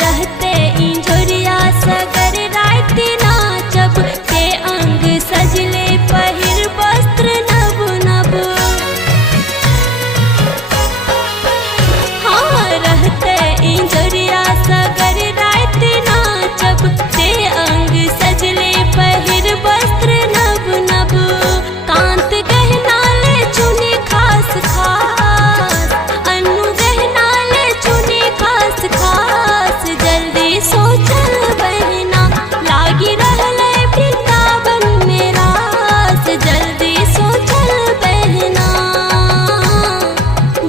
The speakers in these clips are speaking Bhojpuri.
रहते इंजोरिया सगर रात नाचब के अंग सजले पहिर वस्त्र नव नव। हाँ रहते इंजोरिया सगर रात नाचब के अंग सजले पहिर वस्त्र नव नव। कांत गहना ले चुनी खास खास अनु गहना ले चुनी खास खास। जल्दी सो चल बहना लागी रहले वृंदावन में रास। जल्दी सो चल बहना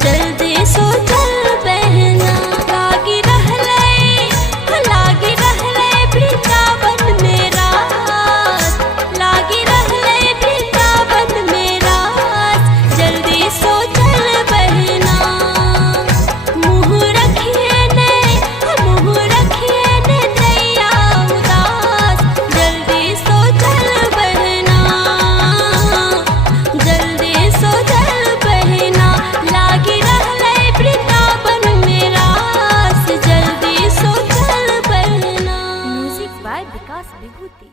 जल्दी सो चल बहना लागी रहले वृंदावन में रास। लागी रहले वृंदावन में रास। जल्दी सो चल बहना मुँह रखिए ने मुँह रखिए ने नैया उदास। जल्दी सो चल बहना जल्दी सो चल बहना लागी रहले वृंदावन में रास। जल्दी सो चल बहना। Music by Vikas Vibhuti.